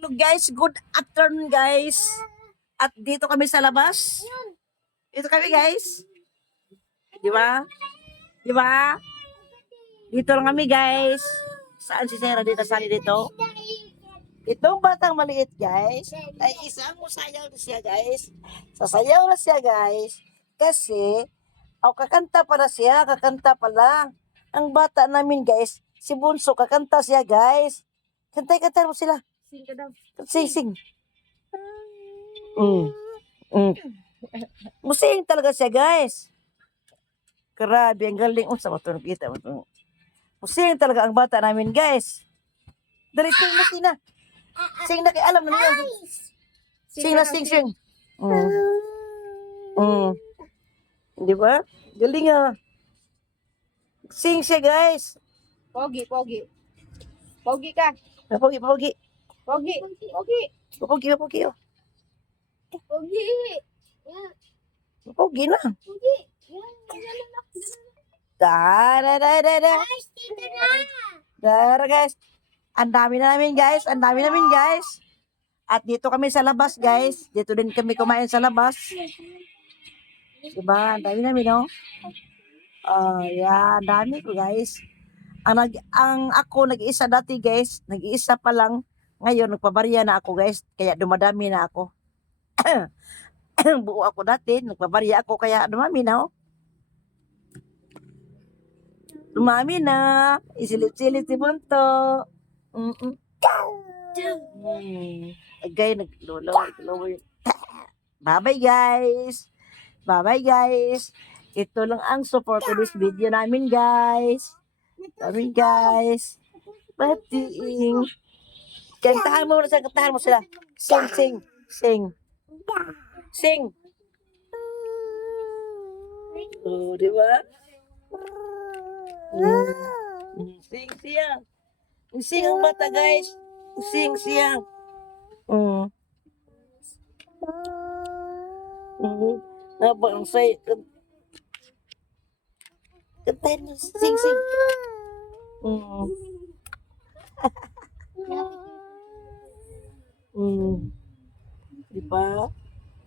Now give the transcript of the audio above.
Hello guys, good afternoon guys. At dito kami sa labas. Dito kami guys. Di ba? Di ba? Dito lang kami guys. Saan si Sarah dito? Saan dito? Itong batang maliit guys, ay isang musayaw na siya guys. Sasayaw na siya guys. Kasi, kakanta pa na siya, kakanta pa lang. Ang bata namin guys, si Bunso, kakanta siya guys. Kantay-kantay mo sila. Sing ka daw. Sing. Mm. Mm. Musing talaga siya, guys. Grabe, ang galing. Sa ito nakita mo. Musing talaga ang bata namin, guys. Dali, sing na, sing na. Sing na, kaya alam na niya. Sing na, sing. Di ba? Galing ah. Sing siya, guys. Pogi. Pogi ka. Pogi. Pogi. Pogi, oh. Pogi. Yan. Pogi na. Pogi. Yan. Dara. Guys, dito na. Dara, guys. Ang dami namin, guys. At dito kami sa labas, guys. Dito din kami kumain sa labas. Diba? Ang dami namin, no? Yan. Dami ko, guys. Ang ako, nag-iisa dati, guys. Nag-iisa pa lang. Ngayon, nagpabarya na ako, guys. Kaya dumadami na ako. Buo ako dati. Nagpabarya ako, kaya dumami na, oh. Dumami na. Isilip-silip si Bunto. Agay, naglolo. Bye-bye, guys. Ito lang ang support to this video namin, guys. Bating. Kantahan mo sila. Sing. Oh, di ba? Sing siya. Sing ang bata, guys. Sing siya. Napa ang say. Kantahin mo. Sing. Di ba?